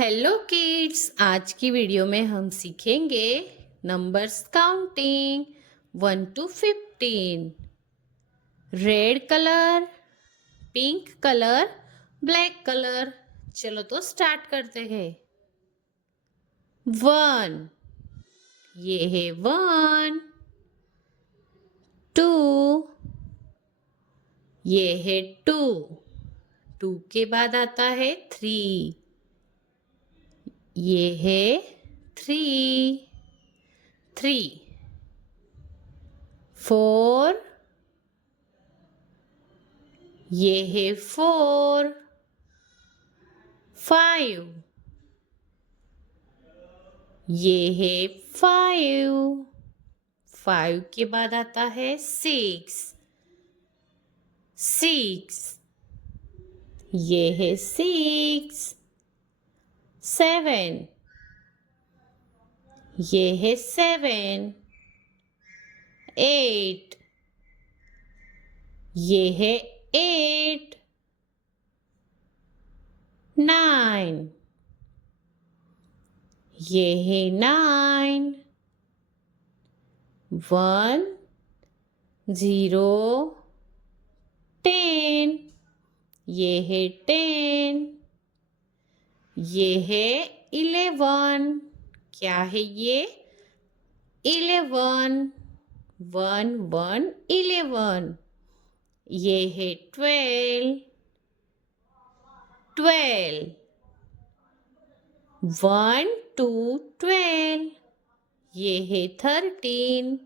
Hello kids, आज की video में हम सीखेंगे numbers counting 1 to 15। Red colour, pink colour, black colour. चलो तो स्टार्ट करते हैं। 1, ये है 1। 2, ये है 2। 2 के बाद आता है 3, ये है 3। 4, ये है 4। 5, ये है 5। 5 के बाद आता है 6। 6, ये है 6। 7, ये है 7। 8, ये है 8। 9, ये है 9। 1, 0, 10, ये है 10। ये है 11। क्या है ये? 11। 1, 1, 11। ये है 12। 12। 1, 2, 12। ये है 13।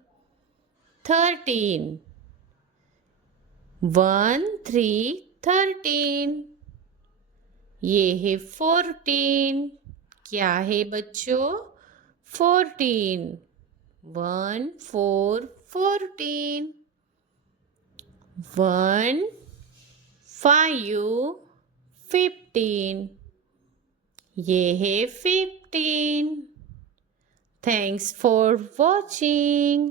13। 1, 3, 13। ये है 14। क्या है बच्चों? 14। 1, 4, 14। 1, 5, 15। ये है 15। Thanks for watching.